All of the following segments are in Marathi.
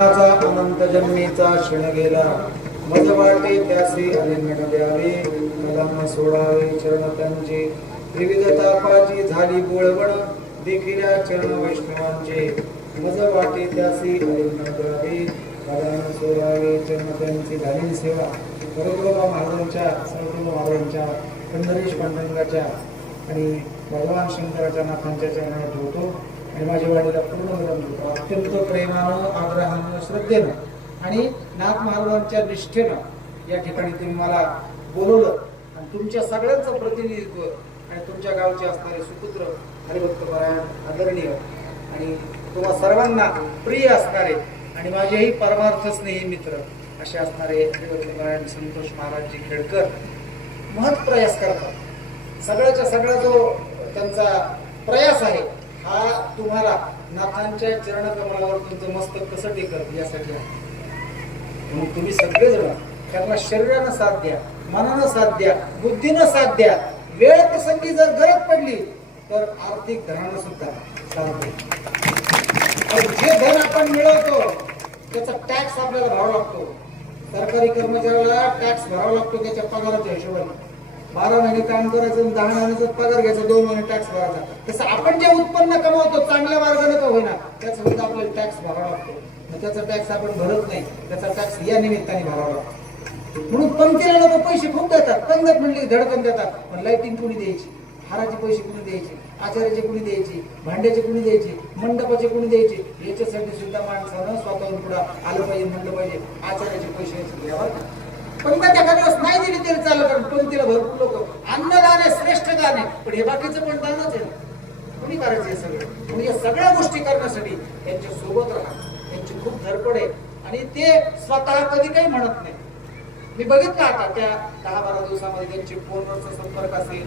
अनंत जन्मीचा क्षण गेला मज वाटे त्यासी अलिंगन द्यावे कलम सोडावे चरण त्यांचे विविध तापाची झाली बोळवण देखिल्या चरण वैष्णवांचे मज वाटे त्यासी अलिंगन द्यावे कलम सोडावे चरण त्यांची झाली सेवा परगोबा महाराजांच्या सर्व महाराजांच्या पंढरीश पांडुरंगाच्या आणि भगवान शंकराच्या नाथांच्या चरणात ठेवतो आणि माझ्या वाणीला पूर्ण विराम देतो. अत्यंत प्रेमानं आग्रहानं श्रद्धेनं आणि नाथ महाराजांच्या निष्ठेनं या ठिकाणी तुम्ही मला बोलवलं आणि तुमच्या सगळ्यांचं प्रतिनिधित्व आणि तुमच्या गावचे असणारे सुपुत्र हरिभक्त परायण आदरणीय आणि तुम्हा सर्वांना प्रिय असणारे आणि माझेही परमार्थ स्नेही मित्र असे असणारे हरिभक्त परायण संतोष महाराजजी खेडकर महत् प्रयास करतात. सगळ्याच्या सगळा जो त्यांचा प्रयास आहे हा तुम्हाला नाथांच्या चरणकमलावर तुमचं मस्तक कसं टेकत यासाठी आहे. म्हणून तुम्ही सगळेजण त्यांना शरीरानं साथ द्या, मनानं साथ द्या, बुद्धीनं साथ द्या. वेळ प्रसंगी जर गरज पडली तर आर्थिक धनानं सुद्धा साथ द्या. जे धन आपण मिळवतो त्याचा टॅक्स आपल्याला भरावा लागतो. सरकारी कर्मचाऱ्याला टॅक्स भरावा लागतो त्याच्या पगाराच्या हिशोबाने. 12 महिने काम करायचं, 10 महिन्याचा पगार घ्यायचा, 2 महिने टॅक्स भरायचा. तसं आपण जे उत्पन्न कमवतो चांगल्या मार्गाने का होईना त्याचा सुद्धा आपल्याला टॅक्स भरावा लागतो. मग त्याचा टॅक्स आपण भरत नाही, त्याचा टॅक्स या निमित्ताने भरावा लागतो. म्हणून पंक्तीला लोक पैसे खूप देतात, पंगत म्हणले धडकन देतात. पण लाईटिंग कुणी द्यायची, हाराचे पैसे कुणी द्यायचे, आचार्याचे कुणी द्यायचे, भांड्याचे कुणी द्यायचे, मंडपाचे कुणी द्यायचे. याच्यासाठी सुद्धा माणसानं स्वतःहून पुढे आलं पाहिजे, म्हणलं पाहिजे आचार्याचे पैसे द्यावा. पंगत एका दिवस नाही दिली तरी चाललं, कारण पंक्तीला भरपूर लोक अन्नदान आहे, श्रेष्ठ दान आहे. पण हे बाकीचं पण दानच आहे. कुणी करायचं हे सगळं? म्हणजे या सगळ्या गोष्टी करण्यासाठी त्यांच्या सोबत राहा, त्यांची खूप धडपड आहे आणि ते स्वतः कधी काही म्हणत नाही. मी बघितलं आता त्या 10-12 दिवसामध्ये त्यांचे फोनवरचा संपर्क असेल,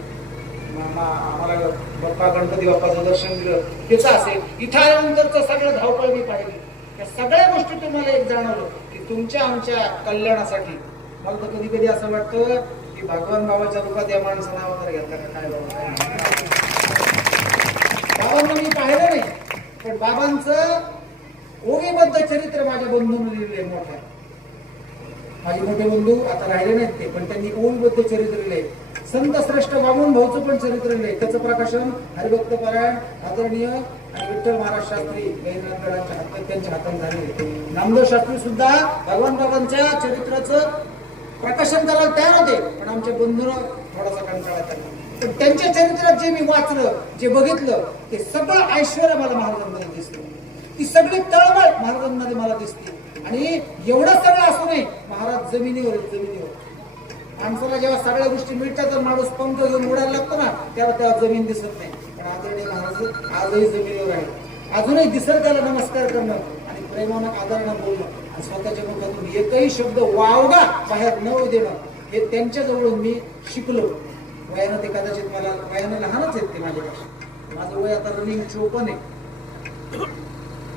आम्हाला बाप्पा गणपती बाप्पाचं दर्शन दिलं त्याचं असेल, इथं आल्यानंतरचं सगळं धावपळ मी पाहिली. या सगळ्या गोष्टी तुम्हाला एक जाणवलं की तुमच्या आमच्या कल्याणासाठी. मला तर कधी कधी असं वाटतं की भगवान बाबाच्या रूपात या माणसानं अवतार घेतला का काय बाबांना मी पाहिलं नाही, पण बाबांचं ओवीबद्ध चरित्र माझ्या बंधूंनी लिहिलंय. मोठ्या माझे मोठे बंधू आता राहिले नाहीत ते, पण त्यांनी ओवीबद्ध चरित्र लिहिलंय. संत श्रेष्ठ बामून भाऊचं पण चरित्र लिहिलंय. त्याचं प्रकाशन हरिभक्त परायण आदरणीय आणि विठ्ठल महाराज शास्त्री गैरनाथगडांच्या हातात त्यांच्या हातात झाले. नामदेव शास्त्री सुद्धा भगवान बाबांच्या चरित्राचं प्रकाशन करायला तयार होते, पण आमच्या बंधूंना थोडासा कंटाळा केला. पण त्यांच्या चरित्रात जे मी वाचलं, जे बघितलं, ते सगळं ऐश्वर्य मला महाराजांमध्ये दिसलं. ती सगळी तळमळ महाराजांमध्ये मला दिसते. आणि एवढं सगळं असू नये, महाराज जमिनीवर माणसाला जेव्हा सगळ्या गोष्टी मिळतात तर माणूस पंख घेऊन उडायला लागतो ना, तेव्हा जमीन दिसत नाही. पण आदरणीय महाराज आजही जमिनीवर आहे. अजूनही दिसत त्याला नमस्कार करणं आणि प्रेमानं आदरानं बोलणं आणि स्वतःच्या मुखातून एकही शब्द वावगा बाहेर न देणं हे त्यांच्या जवळून मी शिकलो. वयानं ते कदाचित मला वयानं लहानच आहेत ते माझ्यापेक्षा. माझं वय आता रनिंग 54 आहे.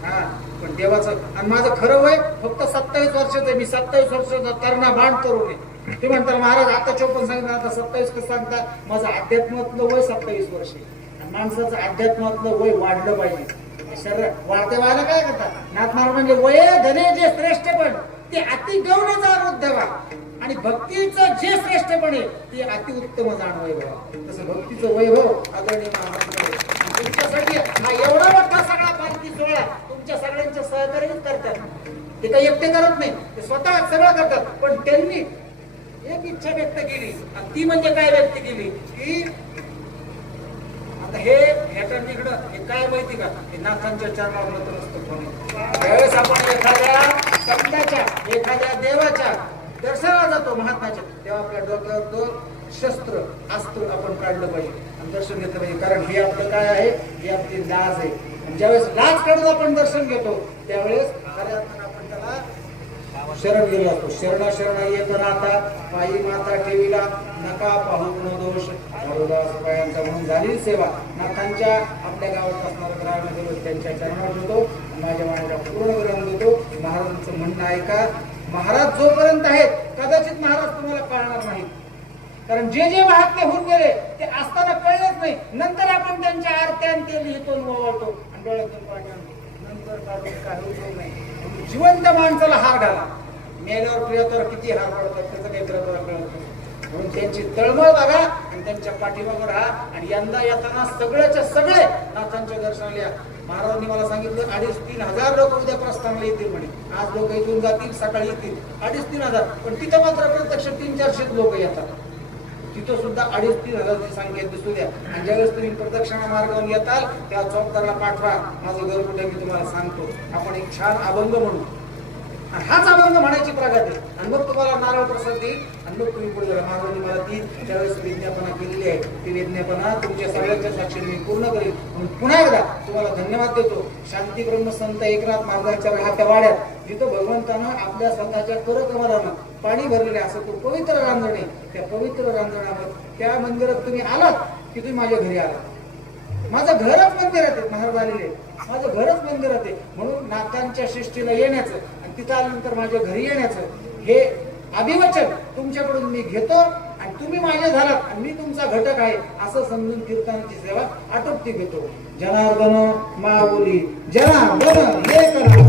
हा, पण देवाचं आणि माझं खरं वय फक्त 27 वर्षाचं आहे. मी 27 वर्षाचा तरणा बाण तरुण आहे. ते म्हणतात महाराज आता 54 सांगितलं, आता 27 कसं सांगता? माझं अध्यात्मातलं वय 27 वर्ष आहे. माणसाचं अध्यात्मातलं वय वाढलं पाहिजे. शरीर वाढत्या व्हायला काय करतात नाथ महाराज म्हणजे वय धने जे श्रेष्ठ पण ते अति गौण जाणून द्यावा आणि भक्तीचं जे श्रेष्ठपण आहे ते अतिउत्तम जाणवायला. तसं भक्तीचं वैभव आदरणीय महाराज तुमच्यासाठी हा एवढा मोठा सगळा पालखी सोहळा तुमच्या सगळ्यांच्या सहकार्यानेच करतात. ते काही एकटे करत नाही, ते स्वतः सगळं करतात. पण त्यांनी एक इच्छा व्यक्त केली आणि ती म्हणजे काय व्यक्त केली की आता हे ह्याच्या तिकडं हे काय माहिती का, हे नाथांच्या चरणावर नतमस्तक होणे. त्यावेळेस आपण एखाद्या संताच्या एखाद्या देवाच्या दर्शनाला जातो महात्माच्या, तेव्हा आपल्या डोक्यावर तो शस्त्र अस्त्र आपण काढलं पाहिजे आणि दर्शन घेतलं पाहिजे. कारण हे आपलं काय आहे, ही आपली लाज आहे. आणि ज्यावेळेस लाज काढून आपण दर्शन घेतो त्यावेळेस खऱ्या अर्थानं आपण त्याला शरण गेलो असतो. शरणा शरणा येत नाथा पायी माता ठेवीला नका पाहू दोष हरोदास पायांचा म्हणून झालेली सेवा नाथांच्या आपल्या गावात असणारं ग्रामीण दिवस त्यांच्या चरणावर होतो. माझ्या मानाला पूर्ण विराम देतो. महाराजांचं म्हणणं ऐका. महाराज जोपर्यंत आहेत कदाचित महाराज तुम्हाला कळणार नाही, कारण जे जे महात्मे होऊन गेले ते असताना कळलेच नाही. नंतर आपण त्यांच्या आरत्या ते लिहितो वळतो आणि डोळ्यातून पाणी आणतो, नंतर काही नाही. जिवंत माणसाला हार घाला, मेल्यावर प्रियतर किती हार पडतात त्याचं काही कळत नाही. म्हणून त्यांची तळमळ बघा आणि त्यांच्या पाठीमागं राहा. आणि यंदा येताना सगळ्याच्या सगळे नाथांच्या दर्शनाला या. महाराजांनी मला सांगितलं 2,500-3,000 लोक उद्या प्रस्थानाला येतील म्हणे. आज लोक इथून जातील, सकाळी येतील 2,500-3,000. पण तिथं मात्र प्रत्यक्ष 300-400 लोक येतात. तिथं सुद्धा 2,500-3,000ची संख्या दिसू द्या. आणि ज्यावेळेस तुम्ही प्रदक्षिणा मार्गावर येताल त्या चौकाला पाठवा, माझं घर कुठे मी तुम्हाला सांगतो. आपण एक छान अभंग म्हणू, हाच अभंग म्हणायची प्रगत आहे. आणि मग तुम्हाला नारळ प्रसाद देईल आणि मग तुम्ही पुढे जाणार. महाराजांनी मला ती त्यावेळेस विज्ञापना केलेली आहे. ती विज्ञापना तुमच्या सगळ्यांच्या साक्षीने मी पूर्ण करेल. म्हणून पुन्हा एकदा तुम्हाला धन्यवाद देतो. शांती ब्रह्मसंत एकनाथ महाराजांच्या राहत्या वाड्यात जिथं भगवंतानं आपल्या स्वतःच्या करकमलानं पाणी भरलेले असं तो पवित्र रांजण आहे. त्या पवित्र रांजणावर त्या मंदिरात तुम्ही आलात की तुम्ही माझ्या घरी आलात. माझं घरच मंदिरात आहे. महाराज आलेले माझं घरच मंदिरात आहे. म्हणून नाथांच्या सृष्टीला येण्याचं आणि तिथं आल्यानंतर माझ्या घरी येण्याचं हे अभिवचन तुमच्याकडून मी घेतो. आणि तुम्ही माझे झालात आणि मी तुमचा घटक आहे असं समजून कीर्तनाची सेवा आटोपती घेतो. जनार्दन माऊली जनार्दन हे करा.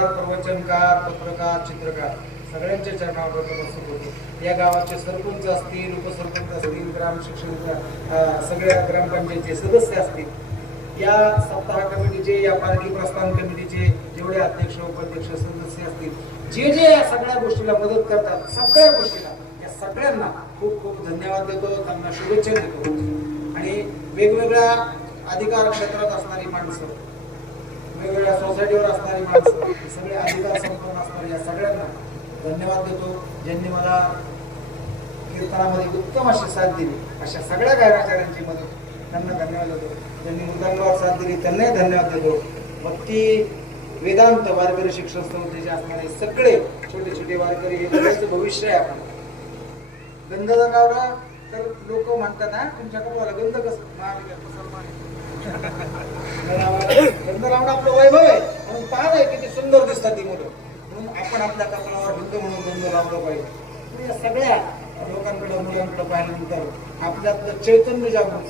संगीतकार, प्रवचनकार, पत्रकार, चित्रकार सगळ्यांच्या चरणावर नतमस्तक होतो. या गावाचे सरपंच असतील, उपसरपंच असतील, ग्राम शिक्षण सगळ्या ग्रामपंचायतीचे सदस्य असतील, या सप्ताह कमिटीचे, या पालखी प्रस्थान कमिटीचे जेवढे अध्यक्ष उपाध्यक्ष सदस्य असतील, जे जे या सगळ्या गोष्टीला मदत करतात, सगळ्या गोष्टीला, या सगळ्यांना खूप खूप धन्यवाद देतो, त्यांना शुभेच्छा देतो. आणि वेगवेगळ्या अधिकार क्षेत्रात असणारी माणसं, वेगवेगळ्या सोसायटीवर असणारी माणसं, सगळे अधिकार संपन्न असणारी या सगळ्यांना धन्यवाद देतो. ज्यांनी मला कीर्तनामध्ये उत्तम अशी साथ दिली, अशा सगळ्या गायनाचार्यांची मदत, त्यांना धन्यवाद देतो. ज्यांनी मृदंगावर साथ दिली त्यांनाही धन्यवाद देतो. भक्ती वेदांत वारकरी शिक्षण संस्थेचे असणारे सगळे छोटे छोटे वारकरी, हे सगळ्यांचं भविष्य आहे. आपण गंध जगावला तर लोक म्हणतात, हा तुमच्या कपाळाला गंध कसं, गंध लावणं आपलं वैभव आहे म्हणून पाहणं किती सुंदर दिसतात ती मुलं, म्हणून आपण आपल्या कपाळावर गंध म्हणून गंध लावलं पाहिजे. या सगळ्या लोकांकडे, मुलांकडे पाहिल्यानंतर आपल्यातलं चैतन्य जागृत,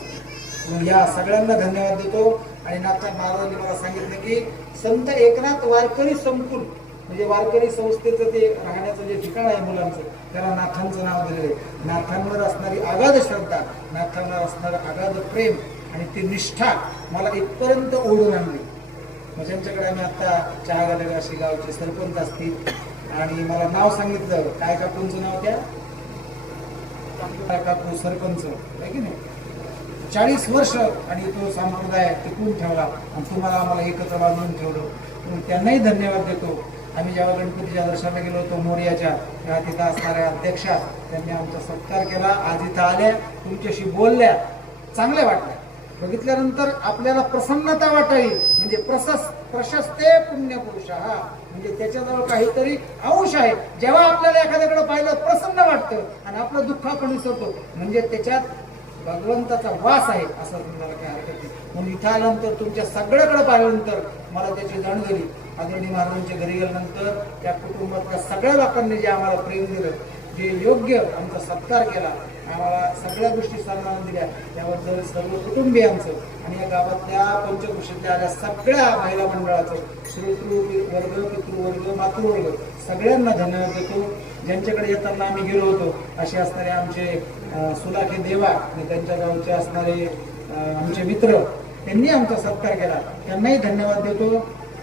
या सगळ्यांना धन्यवाद देतो. आणि नाथनाथ महाराजांनी मला सांगितलं की संत एकनाथ वारकरी संकुल, म्हणजे वारकरी संस्थेचं ते राहण्याचं जे ठिकाण आहे मुलांचं, त्याला नाथांचं नाव दिलेलं आहे. नाथांवर असणारी अगाध श्रद्धा, नाथांवर असणारं अगाध प्रेम आणि ती निष्ठा मला इथपर्यंत ओढून आणली. मग त्यांच्याकडे आम्ही आता चहा घालेले अशी गावचे सरपंच असतील, आणि मला नाव सांगितलं, काय काकूंचं नाव, त्या काकू सरपंच आहे की नाही, 40 वर्ष आणि तो संप्रदाय टिकून ठेवला आणि तुम्हाला आम्हाला एकत्र बांधून ठेवलं, म्हणून त्यांनाही धन्यवाद देतो. आम्ही जेव्हा गणपतीच्या दर्शनाला गेलो होतो मोर्याच्या, तेव्हा तिथं असणाऱ्या अध्यक्षा त्यांनी आमचा सत्कार केला. आज इथं आल्या, तुमच्याशी बोलल्या, चांगल्या वाटल्या. बघितल्यानंतर आपल्याला प्रसन्नता वाटावी, म्हणजे प्रशस्ते पुण्यपुरुष, हा म्हणजे त्याच्याजवळ काहीतरी अंश आहे. जेव्हा आपल्याला एखाद्याकडे पाहिलं प्रसन्न वाटतं आणि आपलं दुःख आपण विसरतो, म्हणजे त्याच्यात भगवंताचा वास आहे असं तुम्हाला काही हरकत नाही. म्हणून इथं आल्यानंतर तुमच्या सगळ्याकडे पाहिल्यानंतर मला त्याची जाण झाली. आदरणीय महाराजांच्या घरी गेल्यानंतर त्या कुटुंबातल्या सगळ्या लोकांनी जे आम्हाला प्रेम दिलं, जे योग्य आमचा सत्कार केला, आम्हाला सगळ्या गोष्टी सन्मान दिल्या, त्याबद्दल सर्व कुटुंबियांचं आणि या गावातल्या पंचकृषीतल्या आल्या सगळ्या महिला मंडळाचं, श्रोतृवर्ग, पितृवर्ग, मातृवर्ग सगळ्यांना धन्यवाद देतो. ज्यांच्याकडे येताना आम्ही गेलो होतो, असे असणारे आमचे सुलाखे देवा आणि त्यांच्या गावचे असणारे आमचे मित्र, त्यांनी आमचा सत्कार केला, त्यांनाही धन्यवाद देतो.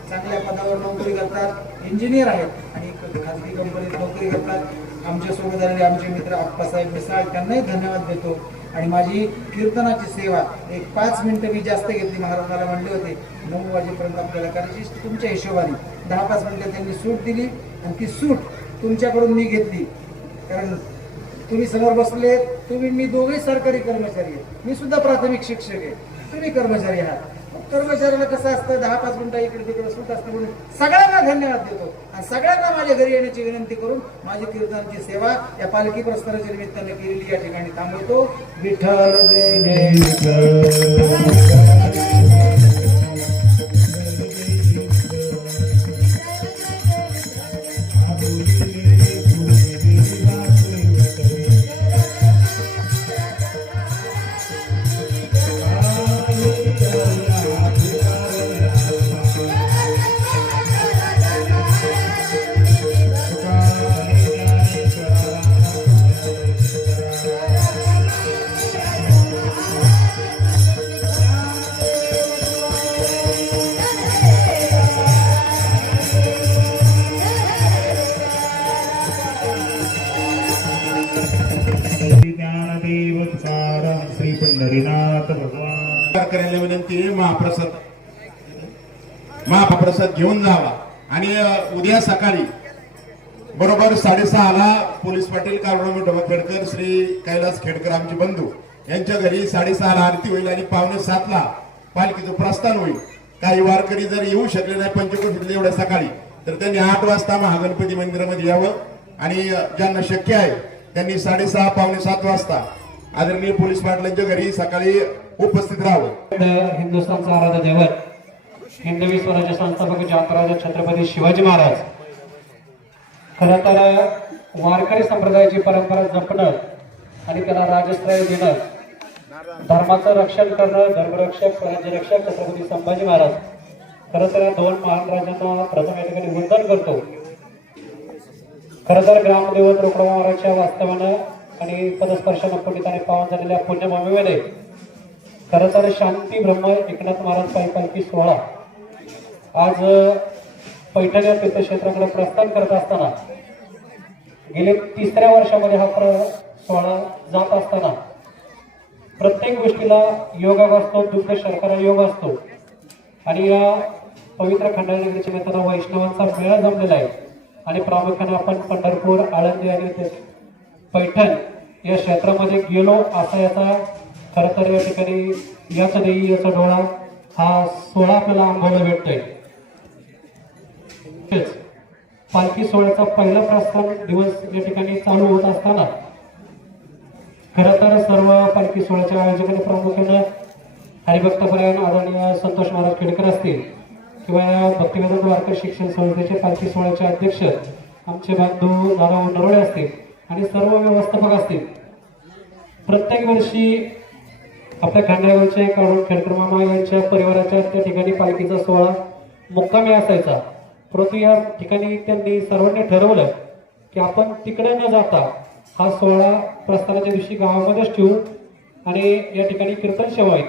चांगल्या पदावर नोकरी करतात, इंजिनियर आहेत आणि खाजगी कंपनीत नोकरी करतात. आमच्यासोबत आलेले आमचे मित्र आप्पासाहेब मिसाळ, त्यांनाही धन्यवाद देतो. आणि माझी कीर्तनाची सेवा एक 5 मिनिटं मी जास्त घेतली. महाराजांना म्हणले होते 9 वाजेपर्यंत आपल्याला करायची, तुमच्या हिशोबाने 10-5 मिनिटं त्यांनी सूट दिली आणि ती सूट तुमच्याकडून मी घेतली. कारण तुम्ही समोर बसले, तुम्ही मी दोघेही सरकारी कर्मचारी आहे, मी सुद्धा प्राथमिक शिक्षक आहे, तुम्ही कर्मचारी आहात. कर्मचाऱ्याला कसं असतं 10-5 मिनिटं इकडे तिकडे सूट असते, म्हणून सगळ्यांना धन्यवाद देतो आणि सगळ्यांना माझ्या घरी येण्याची विनंती करून माझी कीर्तनाची सेवा या पालखी प्रस्थानाच्या निमित्ताने केलेली या ठिकाणी थांबवतो. विठ्ठल जय जय विठ्ठल. श्री पंढरीनाथ भगवान करायला विनंती आहे, महाप्रसाद घेऊन जावा. आणि उद्या सकाळी बरोबर 6:30ला पोलीस पाटील काळूराम खेडकर, श्री कैलास खेडकर आमचे बंधू यांच्या घरी 6:30ला आरती होईल आणि 6:45ला पालखीचं प्रस्थान होईल. काही वारकरी जर येऊ शकले नाही पंचकोशीतले एवढ्या सकाळी, तर त्यांनी 8 वाजता महागणपती मंदिरामध्ये यावं आणि ज्यांना शक्य आहे त्यांनी 6:30 पावणे 7 वाजता आदरणीय पोलीस पाटलांच्या घरी सकाळी उपस्थित राहावं. हिंदुस्थानचा आराध्य दैवत हिंदवी स्वराज्य संस्थापक जातराज छत्रपती शिवाजी महाराज, खरं तर वारकरी संप्रदायाची परंपरा जपणं आणि त्याला राजश्रय देणं, धर्माचं रक्षण करणं, धर्मरक्षक स्वराज्य रक्षक छत्रपती संभाजी महाराज खरं तर या दोन महान राजांना प्रथम या ठिकाणी वंदन करतो. खरं तर ग्रामदेवत रोकडा महाराजच्या वास्तवानं आणि पदस्पर्शानं पंडितांनी पावन झालेल्या पुण्यभूमीमध्ये खरं तर शांती ब्रह्म एकनाथ महाराज पायी पालखी सोहळा आज पैठण या तीर्थक्षेत्राकडे प्रस्थान करत असताना गेले 3ऱ्या वर्षामध्ये हा सोहळा जात असताना प्रत्येक गोष्टीला योग असतो, दुग्ध शर्करा योग असतो आणि या पवित्र खंडाळनगरीच्या निमित्तानं वैष्णवांचा मेळा जमलेला आहे आणि प्रामुख्याने आपण पंढरपूर, आळंदी आणि पैठण या क्षेत्रामध्ये गेलो असा याचा खरं तर या ठिकाणी याचा देई याचा डोळा हा सोहळा आपल्याला अनुभवायला भेटतोय. पालखी सोहळ्याचा पहिला प्रस्थान दिवस या ठिकाणी चालू होत असताना खरं तर सर्व पालखी सोहळ्याच्या आयोजकांनी प्रामुख्याने हरिभक्तपरायण आदरणीय संतोष महाराज खेडकर असतील किंवा या भक्तिवेदांत वारकरी शिक्षण संस्थेचे पालखी सोहळ्याचे अध्यक्ष आमचे बंधू दादा नरोडे असतील आणि सर्व व्यवस्थापक असतील. प्रत्येक वर्षी आपल्या खांद्यावरचे काढून खेडकर मामा यांच्या परिवाराच्या त्या ठिकाणी पालखीचा सोहळा मुक्कामी असायचा. परंतु या ठिकाणी त्यांनी सर्वांनी ठरवलं की आपण तिकडे न जाता हा सोहळा प्रस्थानाच्या दिवशी गावामध्येच ठेवू आणि या ठिकाणी कीर्तन सेवा आहे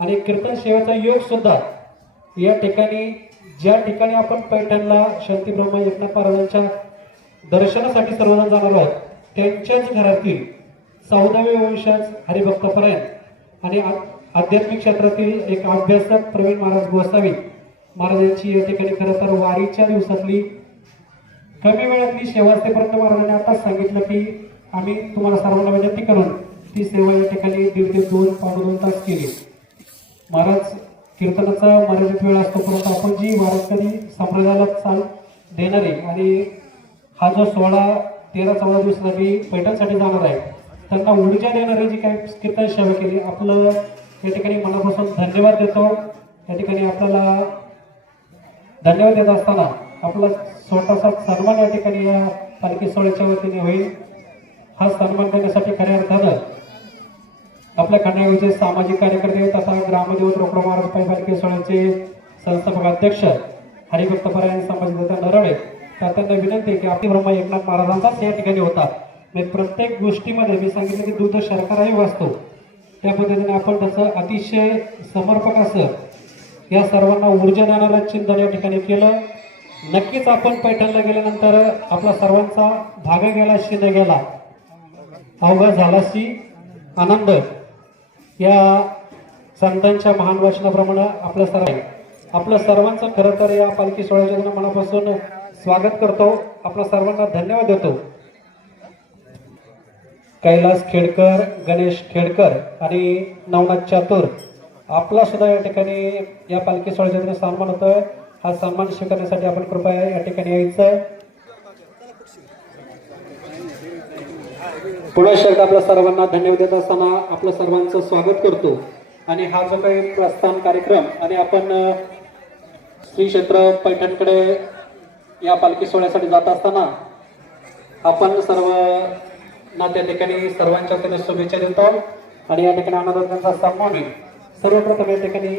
आणि कीर्तन सेवेचा योग सुद्धा या ठिकाणी ज्या ठिकाणी आपण पैठणला शांती ब्रह्म एकनाथ महाराजांच्या दर्शनासाठी सर्वजण जाणार आहोत त्यांच्याच घरातील 14वे वंशज हरिभक्तपरायण आणि आध्यात्मिक क्षेत्रातील एक अभ्यासक प्रवीण महाराज गोसावी महाराजांची या ठिकाणी खरं तर वारीच्या दिवसातली कमी वेळातली सेवा असतेपर्यंत महाराजांनी आता सांगितलं की आम्ही तुम्हाला सर्वांना विनंती करून ती सेवा या ठिकाणी 1.5 ते 2 तास केली. महाराज कीर्तनाचा मर्यादित वेळ असतो परंतु आपण जी वारकरी संप्रदायाला चाल देणारी आणि हा जो सोहळा 13-14 दिवसासाठी पैठणसाठी जाणार आहे त्यांना ऊर्जा देणारी जी काही कीर्तन सेवा केली आपलं या ठिकाणी मनापासून धन्यवाद देतो. या ठिकाणी आपल्याला धन्यवाद देत असताना आपला छोटासा सन्मान या ठिकाणी या पालखी सोहळ्याच्या वतीने होईल. हा सन्मान देण्यासाठी खऱ्या अर्थानं आपल्या खंडाळीचे सामाजिक कार्यकर्ते तथा ग्रामदेवत रोकडा महाराज पायी पालखी सोहळ्याचे संस्थापक अध्यक्ष हरिभक्तपरायण संभाजीदादा नरळे त्यांना विनंती आहे की आपली ब्रह्म एकनाथ महाराजांचाच या ठिकाणी होता. प्रत्येक गोष्टीमध्ये मी सांगितलं की दूध शर्कराही वाचतो त्या पद्धतीने आपण त्याचं अतिशय समर्पक असं या सर्वांना ऊर्जा देणारं चिंतन या ठिकाणी केलं. नक्कीच आपण पैठणला गेल्यानंतर आपला सर्वांचा भाग गेला शिंद गेला अवघा झालाशी आनंद या संतांच्या महान वचनाप्रमाणे आपलं सर्वांचं खरं तर या पालखी सोहळ्याच्या मनापासून स्वागत करतो. आपल्या सर्वांना धन्यवाद देतो. कैलास खेडकर, गणेश खेडकर आणि नवनाथ चातुर आपला सुद्धा या ठिकाणी या पालखी सोहळ्याच्या सन्मान होतोय. हा सन्मान स्वीकारण्यासाठी आपण कृपया या ठिकाणी यायचं. पुन्हा एकदा आपल्या सर्वांना धन्यवाद देत असताना आपलं सर्वांचं स्वागत करतो आणि हा जो काही प्रस्थान कार्यक्रम आणि आपण श्री क्षेत्र पैठणकडे या पालखी सोहळ्यासाठी जात असताना आपण सर्व ना त्या ठिकाणी सर्वांच्या वतीने शुभेच्छा देतो आणि या ठिकाणी आनंदाचा सन्मान होईल. सर्वप्रथम या ठिकाणी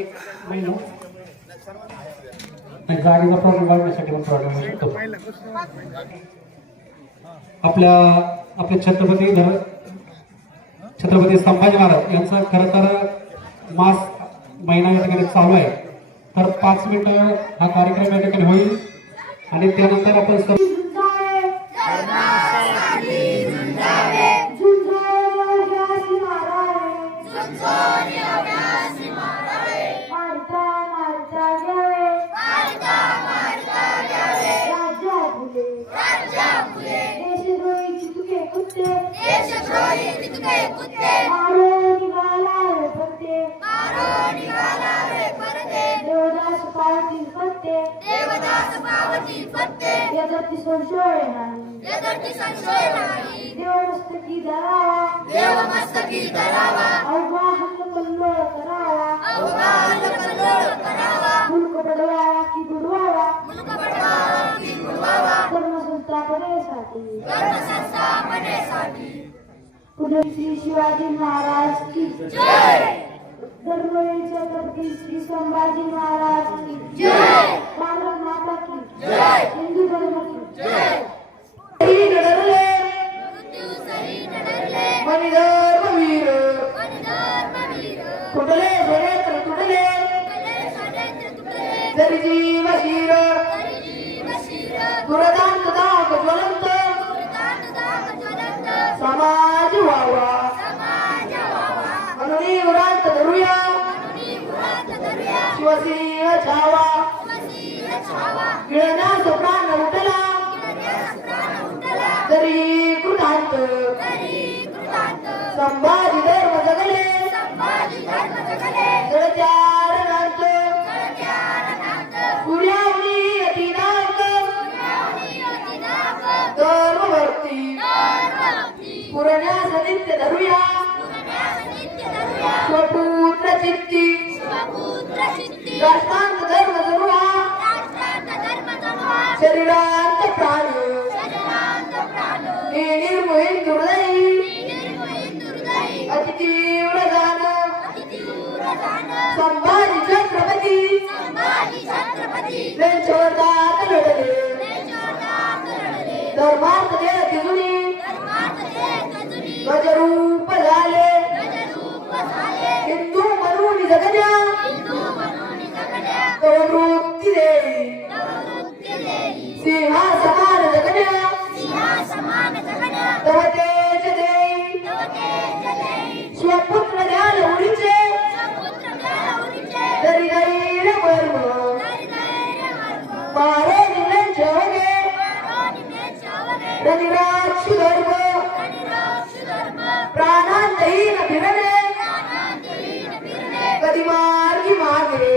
जागेचा प्रॉब्लेम वाढण्यासाठी पण प्रॉब्लेम होऊ शकतो. आपले छत्रपती संभाजी महाराज यांचा खरं तर मास महिना या ठिकाणी चालू आहे तर 5 मिनिटं हा कार्यक्रम या ठिकाणी होईल आणि त्यानंतर आपण देवमस्तकी धरावा अवघा हल्ल करावा मुलक बडवावा की बुडवावा धर्मसंस्थापनेसाठी पुढे श्री शिवाजी महाराज की जय. धर्मवीर छत्रपती श्री संभाजी महाराज की जय, भारत माता की जय, हिंदू धर्म की जय. मणिधर्मवीर तुटले स्वनेत्र तुटले जरी जीव शिर दुरदांत दाग ज्वलंत समाज व्हावा म्हणून उरांत धरूया शिवसिंह छावा गिळण्यास प्राण उठला जरी कृतांत संभाजी धर्म जगले जळत्यारणांत सूर्यावनी अतिनाक धर्मभक्ती पुरण्यास नित्य धरूया स्वपुत्र चित्ती राष्ट्रांत धर्म जरूया शरीरांत प्राण हे निर्मोहीन दुर्दैवी अति तीव्र गान संभाजी छत्रपती त्यांच्यावर दात लढले धर्मार्थ देह तिजुनी गजरूप झाले हिंदू म्हणून जगल्या तव वृत्ती देई सिंहासमान जगल्या तव तेज देई स्वपुत्र द्याल उडीचे तरी गैर मर्म मारे निमंच्या वगे रनिराक्ष धर्म प्राणांतहीन फिरणे कधी मार्गी मागे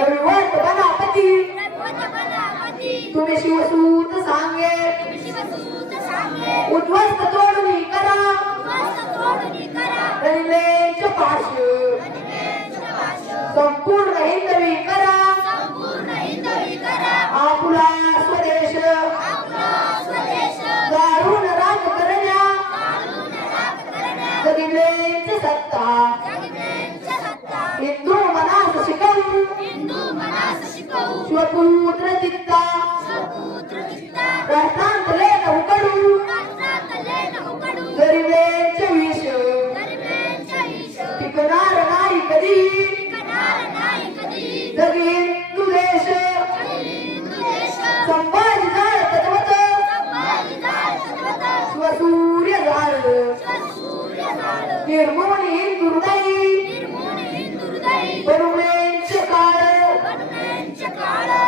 रविवंत बनापती तुम्ही शिवसूत सांगे उद्ध्वस्त तोडून करा रनिलेंच पाश संपूर्ण हिंदवी करा आपुला स्वदेश गाढून राग करण्या जगिलेंच सत्ता हिंदू मनास शिकवू स्वपुत्र चित्ता राष्ट्रांत लेन उकडू गरिबेंच विष टिकणार नाही कधी जगी हिंदू देश संभाजी जाळ तत्वत स्वसूर्य जाळ निर्मोही दुर्दैवी बरुमेंच काळ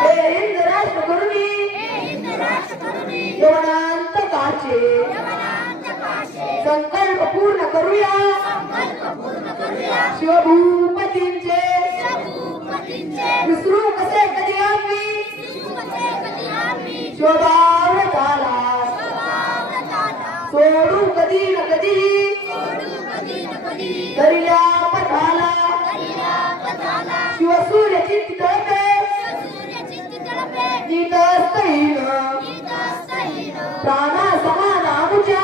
हे हिंद राष्ट्र करुणी यवनांत काचे संकल्प पूर्ण करूया शिवभूपतींचे विसरू कसे कधी आम्ही शिवभाव झाला सोडू कधी न कधी दरिया पथाला शिवसूर्य चित्त तळपे नीतस्थहीन प्राणा समान आमुच्या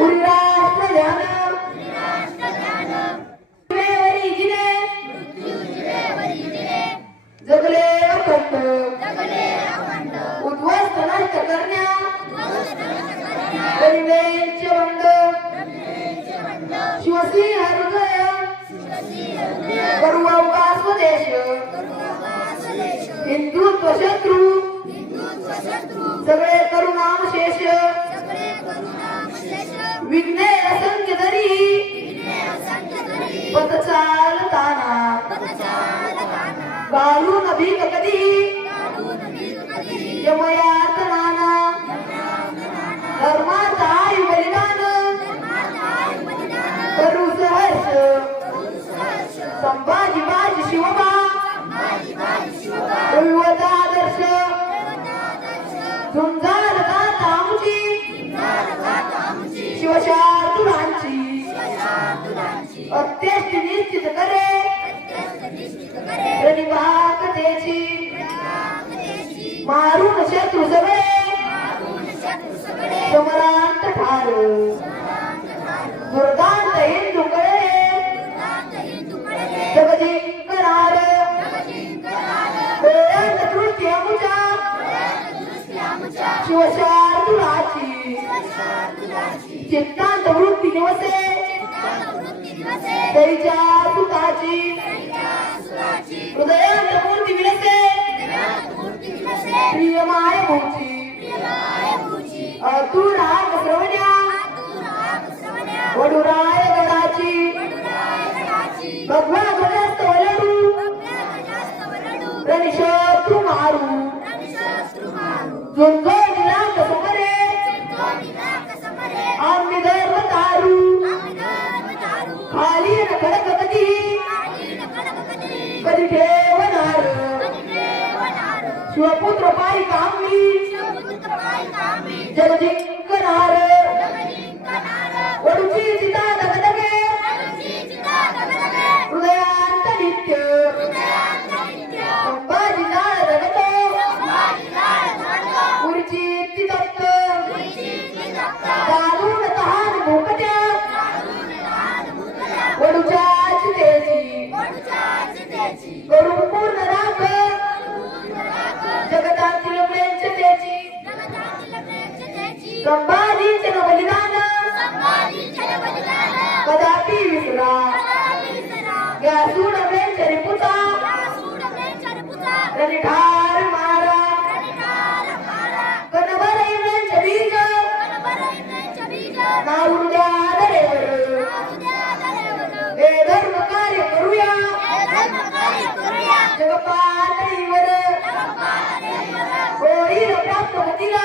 उरी राष्ट्र ध्यान जिने जगले अखंड उद्ध्वस्त नष्ट करण्या गरिबेंचे बंड शिवसिंह हृदय करू अवकाश स्वदेश हिंदुत्व शत्रू सगळे करुणाम शेष विघ्ने असंख्य जरी पथ चालताना घालून भीक कधी यमयात नाना धर्माचा आयु बलिदान करू सहर्ष संभाजी बाजी शिवबा आदर्श झुंजार गात आमची शिवशार्दुलांची अत्यष्ट निश्चित करे रणिभाकतेची मारून शत्रू सगळे समरांत ठार दुर्दांत हिंदू कळे दृष्टी आमुच्या शिवशार्दुलाची चित्तांत वृत्ती निवसे तैच्या सुताची हृदयात मूर्ती विलसे प्रियमाय भूची अतुरा श्रवण्या वडुराय गडाची भगवा ध्वजास्त वलडू रणशत्रू मारू झुंजो निलांक समरे आम्ही धर्म तारू खाली न खडक कधी कधी ठेवणार शिवपुत्र पायी कामी जग जिंकणार वडूची चिता दगदगे हृदयांत नित्य संभाजी लाळ रगतो पुरची ती तप्त दारुण तहान भूकट्या वडूच्या चितेची करून पूर्ण राख जगतातील प्रेमचतेची संभाजीचे बलिदान कदापि विसरा ग्यासून प्रेमचरी पुता रणिठार मारा कनबर इंद्रांचे बीज नावून द्या दरेवर हे धर्म कार्य करूया जगपातळीवर होईल प्राप्त गतीला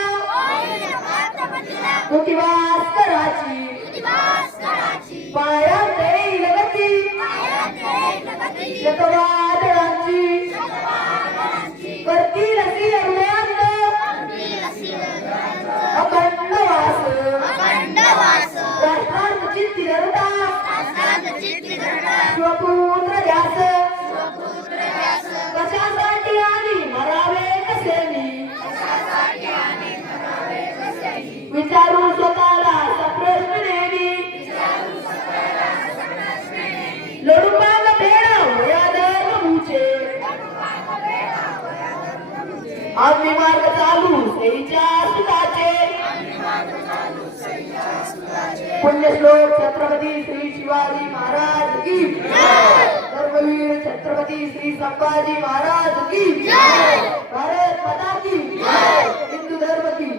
तुतिवास कराची पायात येईल गती शतवादळाची करतील असी हृदयांत अखंड वास राष्ट्रांत चित्ती धरता शिवपुत्र ध्यास कशासाठी आणि मरावे कसे मी विचारू स्वतःला सप्रश्न नेहमी लढू पाग फेडा वया धर्मभूचे आम्ही मार्ग चालू सईच्या सुताचे पुण्यश्लोक छत्रपती श्री शिवाजी महाराज की धर्मवीर छत्रपती श्री संभाजी महाराज की भारत माता की हिंदू धर्म की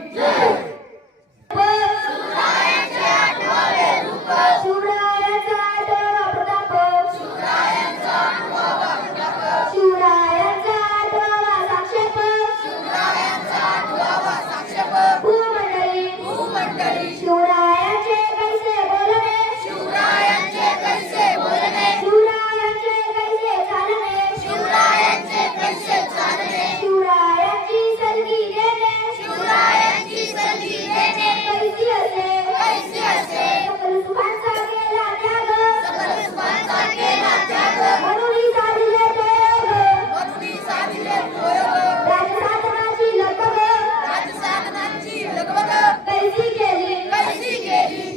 शिवरायांचा आठवा प्रताप शिवरायांचा आठवा साक्षेप भूमंडळी शिवरायांचे कैसे बोलणे शिवरायांचे कैसे चालणे शिवरायांची सलगी देणे कैसी असे सकल सुखांचा केला त्याग म्हणून साधिले प्रयोग राजसाधनाची लगबग कैसी केली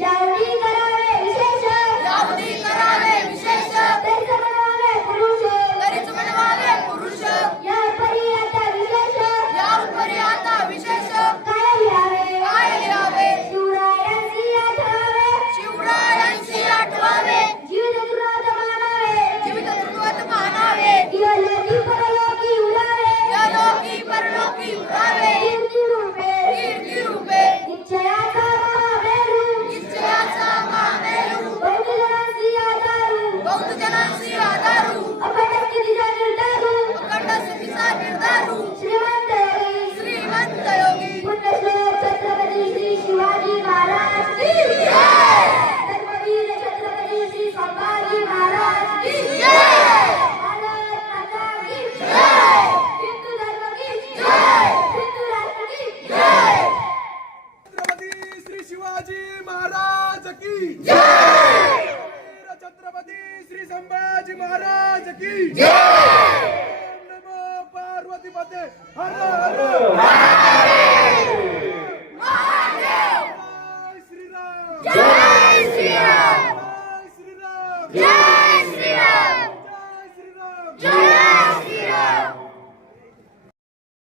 यावडी करावे विशेष तरीच म्हणवावे पुरुष या परी आता विशेष काय लिहावे शिवरायांची आठवावे जीवित तृणवत मानावे इहलोकी परलोकी उडावे कीर्ती रूपे इच्छयाचा महामेरू बौद्ध जनांसी आधारू अखंड स्थितीचा निर्धारू श्रीमंत योगी पुण्यश्लोक छत्रपती श्री शिवाजी महाराज की धर्मवीर छत्रपती श्री संभाजी महाराज की भारत माता की हिंदू धर्म की हिंदू राष्ट्र की छत्रपती श्री शिवाजी महाराज की जय छत्रपती श्री संभाजी महाराज की जय नमो पार्वती पते हर हर